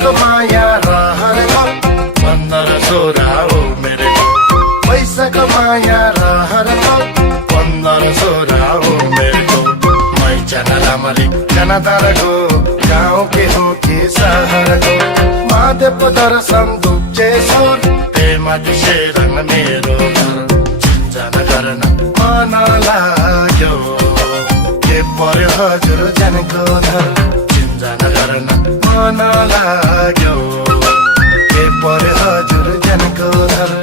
पैसाको माया रहरको 15-16 हो मेरो पैसाको माया रहरको 15-16 हो मेरो मै जाना रामरी जाना तारको गाउँ के हो कि सहरको माधव दर्शन दुप्चेश्वर माथि सेरङ मेरो घर चिन्जना गर्न मन लाग्यो के पर्यो हजुर जानको घर चिन्जना गर्न मन लाग्यो के पर्यो हजुर जानको घर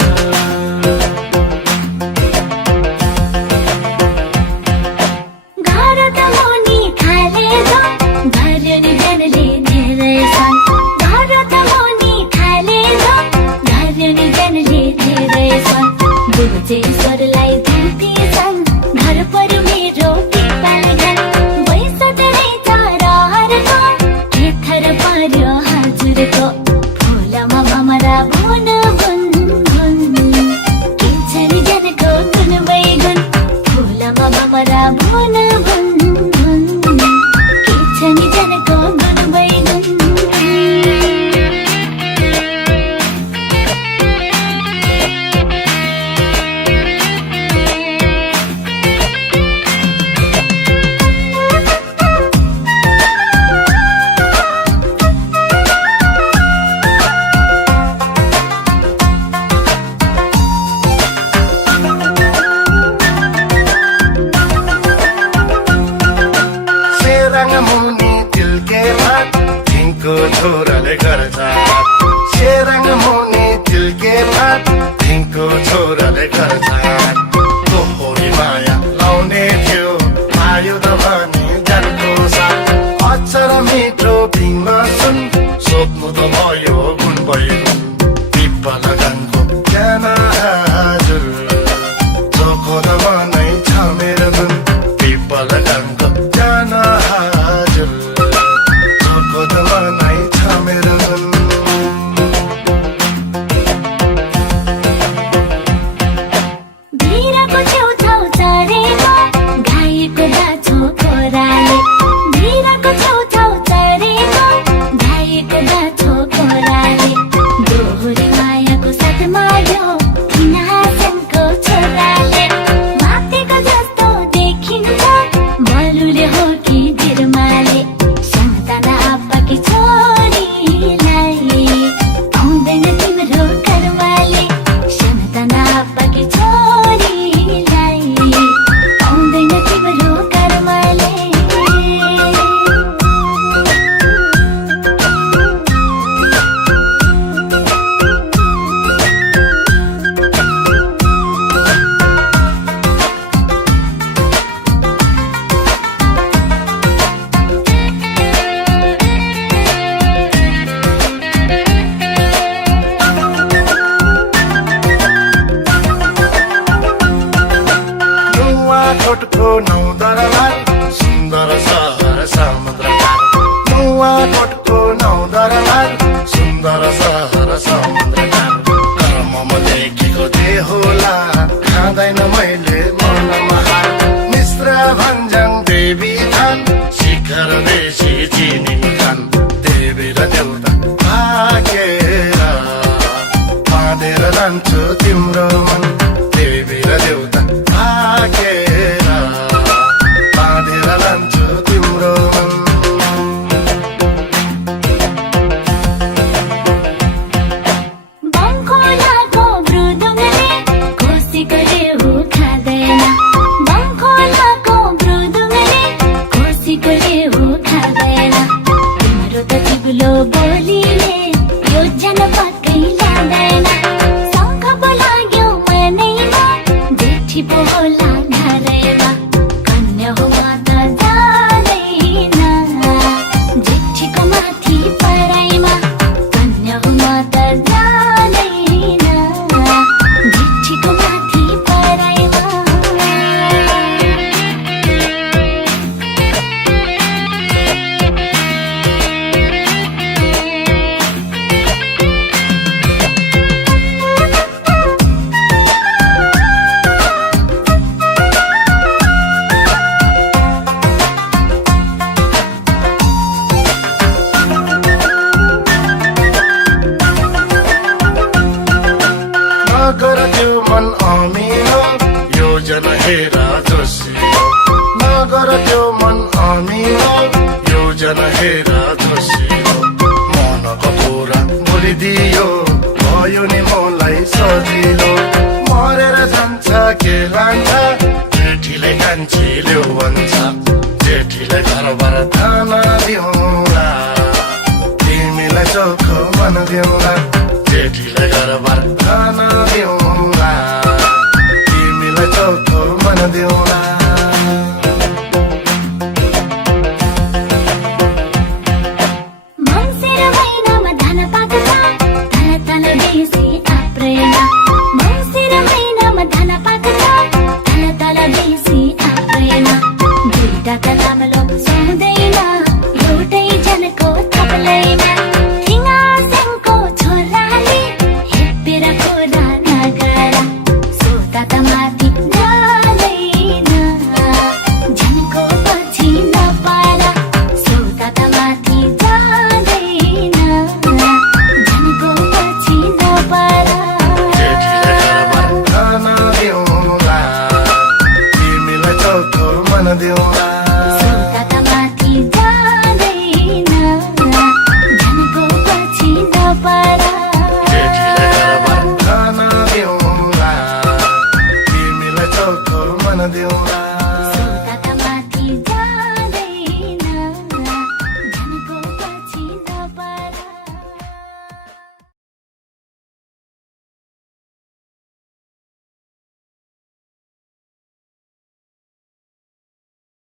ईश्वरलाई दिन्थे छन् घर पर्यो मेरो पिपल घर पैसा रहेछ रहरको के थर पर्यो हजुरको फुलमा भमरा भुन भुन भुन के छ नि जनको गुन बैगुन फुलमा भमरा भुन भुन भुन के छ नि जनको गुन बैगुन छोराले गर्छ सेरङ मुनि तिल्के भात तिनको छोराले गर्छ दोहोरी माया लाउने थियो आयो त भने जानको साथ अक्षर मिठो बिमा सुन सोध्नु त भयो गुण भयो पिप्पल गानको ज्ञान हजुर चोखो त मनै छ मेरो गुण पिप्पल गानको ज्ञान हजुर चोखो त मनै कोटको नौ दरबार सुन्दर सहर समुद्रकार नुवाकोटको नौ दरबार सुन्दर सहर समुद्रकार कर्ममा लेखेको दे होला खाँदैन मैले मनमा हार मिश्र भन्ज्याङ देवी थान शिखर बेसी चिनी खान देवी र देउता भागेर बाँधेर लान्छु तिम्रो मन देवी र देउता भागेर बाँधेर लान्छु तिम्रो मन बङ्खोलाको मृदुङले कोसी गऱ्यो खाँदैन बङ्खोलाको मृदुङले कोसी गऱ्यो खाँदैन तिम्रो त चिप्लो बोलीले यो जन पक्कै लाग्दैन शङ्ख बोलाग्यो मनैमा जेठी बोला घरैमा कन्या हो म त जाँदैन जेठीको माथि पढाइमा कन्या हो म त जाँदैन जेठीको माथि पढाइमा दुईजना हेर जोसिलो मनको कुरा बोलिदियो भयो नि मलाई सजिलो मरेर जान्छ के लान्छ जेठीले कान्छी ल्याउ भन्छ जेठीले घरबाट खाना दिउँ